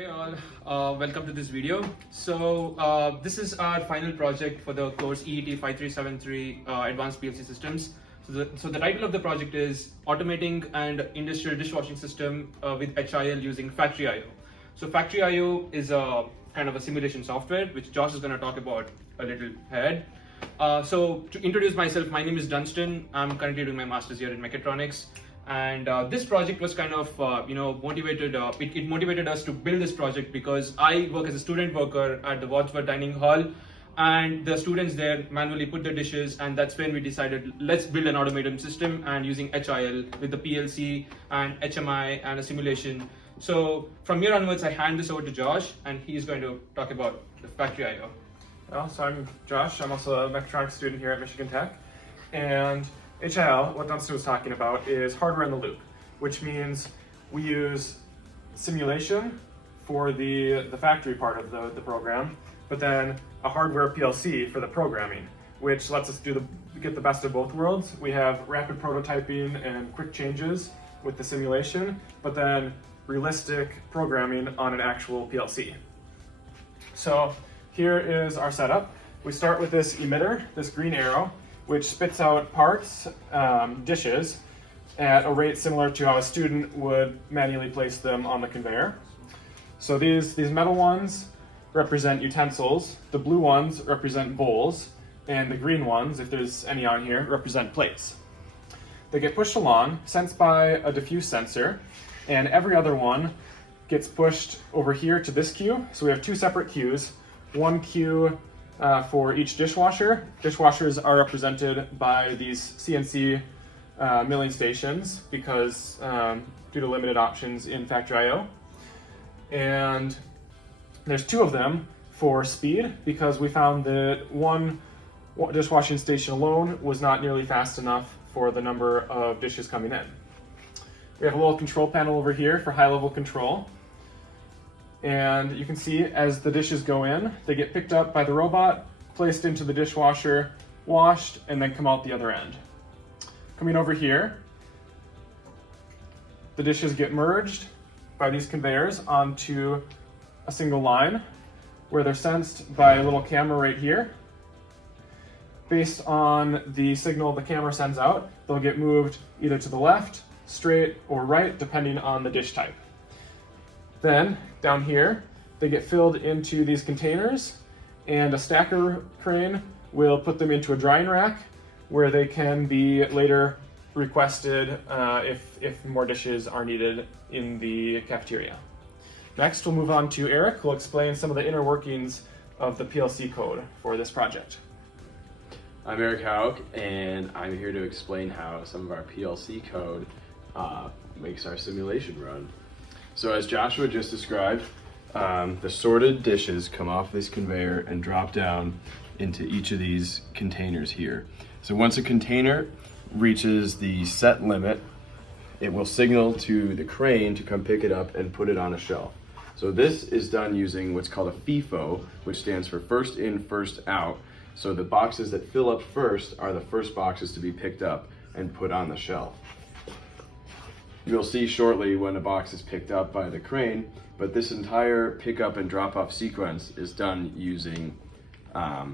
Hey all, welcome to this video. So this is our final project for the course EET 5373 Advanced PLC Systems. So the title of the project is Automating an Industrial Dishwashing System with HIL using Factory IO. So Factory IO is a kind of a simulation software which Josh is going to talk about a little ahead. So to introduce myself, my name is Dunstan. I'm currently doing my master's here in mechatronics. And this project was kind of, motivated. It motivated us to build this project because I work as a student worker at the Wadsworth Dining Hall, and the students there manually put the dishes, and that's when we decided let's build an automated system and using HIL with the PLC and HMI and a simulation. So from here onwards, I hand this over to Josh, and he's going to talk about the Factory IO. Well, so I'm Josh. I'm also a mechatronics student here at Michigan Tech, and HIL, what Dunstan was talking about, is hardware in the loop, which means we use simulation for the factory part of the program, but then a hardware PLC for the programming, which lets us get the best of both worlds. We have rapid prototyping and quick changes with the simulation, but then realistic programming on an actual PLC. So here is our setup. We start with this emitter, this green arrow, which spits out parts, dishes, at a rate similar to how a student would manually place them on the conveyor. So these metal ones represent utensils, the blue ones represent bowls, and the green ones, if there's any on here, represent plates. They get pushed along, sensed by a diffuse sensor, and every other one gets pushed over here to this queue. So we have two separate queues, one queue for each dishwasher. Dishwashers are represented by these CNC milling stations because due to limited options in Factory IO. And there's two of them for speed because we found that one dishwashing station alone was not nearly fast enough for the number of dishes coming in. We have a little control panel over here for high-level control. And you can see as the dishes go in, they get picked up by the robot, placed into the dishwasher, washed, and then come out the other end. Coming over here, the dishes get merged by these conveyors onto a single line where they're sensed by a little camera right here. Based on the signal the camera sends out, they'll get moved either to the left, straight, or right, depending on the dish type. Then, down here, they get filled into these containers, and a stacker crane will put them into a drying rack where they can be later requested if more dishes are needed in the cafeteria. Next, we'll move on to Eric, who will explain some of the inner workings of the PLC code for this project. I'm Eric Hauk, and I'm here to explain how some of our PLC code makes our simulation run. So as Joshua just described, the sorted dishes come off this conveyor and drop down into each of these containers here. So once a container reaches the set limit, it will signal to the crane to come pick it up and put it on a shelf. So this is done using what's called a FIFO, which stands for first in, first out. So the boxes that fill up first are the first boxes to be picked up and put on the shelf. You'll see shortly when a box is picked up by the crane, but this entire pickup and drop-off sequence is done using a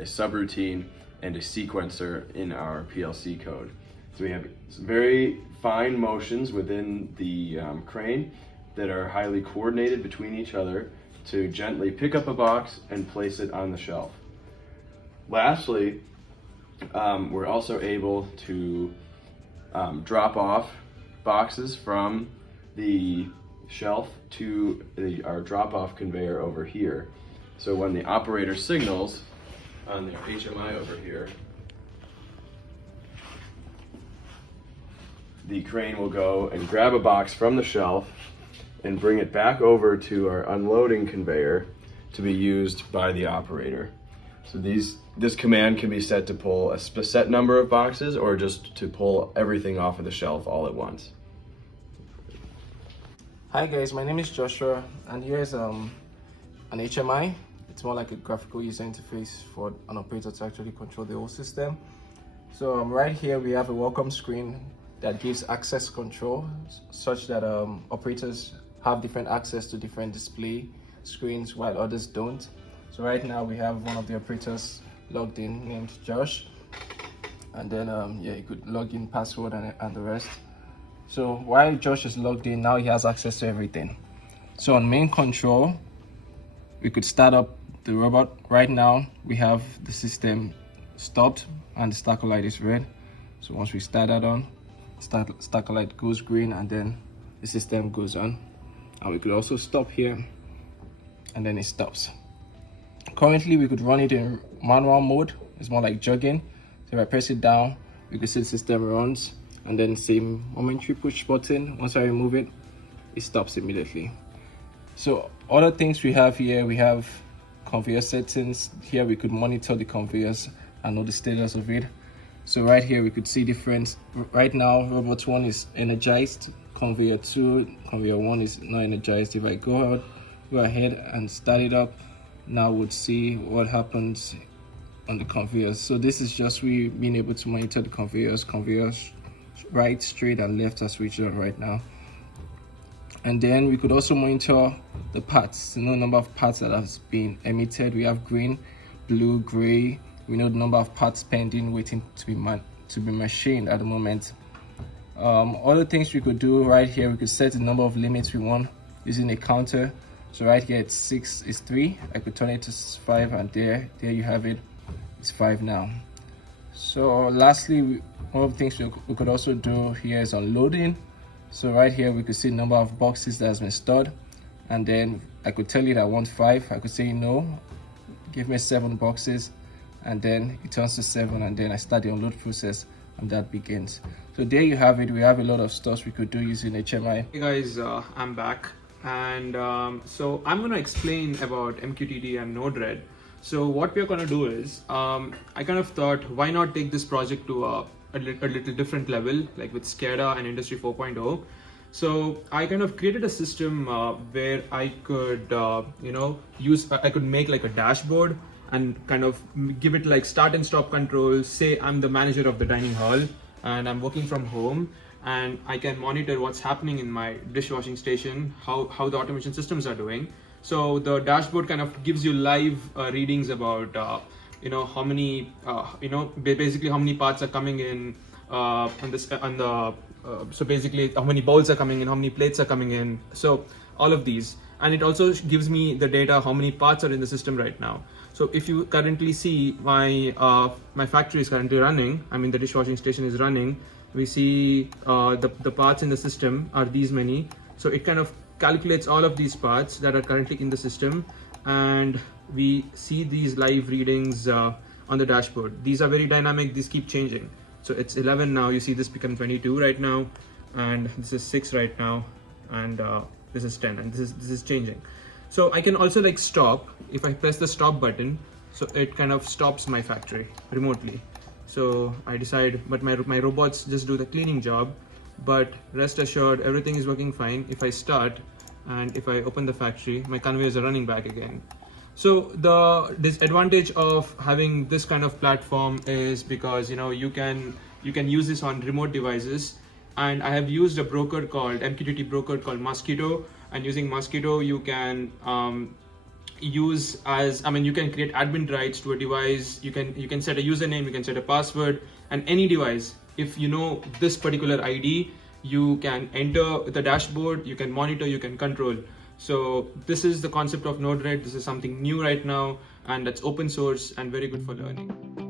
subroutine and a sequencer in our PLC code. So we have some very fine motions within the crane that are highly coordinated between each other to gently pick up a box and place it on the shelf. Lastly, we're also able to drop off boxes from the shelf to our drop-off conveyor over here. So when the operator signals on their HMI over here, the crane will go and grab a box from the shelf and bring it back over to our unloading conveyor to be used by the operator. So this command can be set to pull a set number of boxes or just to pull everything off of the shelf all at once. Hi guys, my name is Joshua, and here's an HMI. It's more like a graphical user interface for an operator to actually control the whole system. So right here we have a welcome screen that gives access control such that operators have different access to different display screens while others don't. So right now we have one of the operators logged in named Josh, and then yeah, you could log in password and the rest. So while Josh is logged in, now he has access to everything. So on main control, we could start up the robot. Right now we have the system stopped and the stacker light is red. So once we start that on, stacker light goes green and then the system goes on. And we could also stop here and then it stops. Currently we could run it in manual mode. It's more like jogging. So if I press it down, we could see the system runs, and then same momentary push button. Once I remove it, it stops immediately. So other things we have here, we have conveyor settings. Here we could monitor the conveyors and know the status of it. So right here we could see difference. Right now robot 1 is energized, conveyor 2, conveyor 1 is not energized. If I go ahead and start it up, now we'll see what happens on the conveyors. So this is just we being able to monitor the conveyors right, straight and left are switched on right now. And then we could also monitor the parts, the number of parts that has been emitted. We have green, blue, gray. We know the number of parts pending, waiting to be machined at the moment. Other things we could do right here, we could set the number of limits we want using a counter. So right here it's 6 is 3. I could turn it to 5, and there you have it. It's 5 now. So lastly, one of the things we could also do here is unloading. So right here we could see the number of boxes that has been stored, and then I could tell it I want 5. I could say no, give me 7 boxes, and then it turns to 7, and then I start the unload process and that begins. So there you have it. We have a lot of stuff we could do using HMI. Hey guys, I'm back, and so I'm going to explain about MQTT and Node-RED. So what we're going to do is, I kind of thought, why not take this project to a little different level, like with SCADA and Industry 4.0. So I kind of created a system where I could, I could make like a dashboard and kind of give it like start and stop controls. Say I'm the manager of the dining hall and I'm working from home, and I can monitor what's happening in my dishwashing station, how the automation systems are doing. So the dashboard kind of gives you live readings about how many basically how many parts are coming in so basically how many bowls are coming in, how many plates are coming in, so all of these. And it also gives me the data how many parts are in the system right now. So if you currently see my factory is currently running, I mean the dishwashing station is running, we see the parts in the system are these many. So it kind of calculates all of these parts that are currently in the system, and we see these live readings on the dashboard. These are very dynamic, these keep changing. So it's 11 now, you see this become 22 right now, and this is 6 right now, and this is 10, and this is changing. So I can also like stop. If I press the stop button, so it kind of stops my factory remotely. So I decide, but my robots just do the cleaning job, but rest assured everything is working fine. If I start and if I open the factory, my conveyors are running back again. So the disadvantage of having this kind of platform is because you can use this on remote devices, and I have used a broker called MQTT broker called Mosquito, and using Mosquito you can you can create admin rights to a device. You can set a username, you can set a password, and any device, if you know this particular ID, you can enter the dashboard, you can monitor, you can control. So this is the concept of Node-RED. This is something new right now, and that's open source and very good for learning.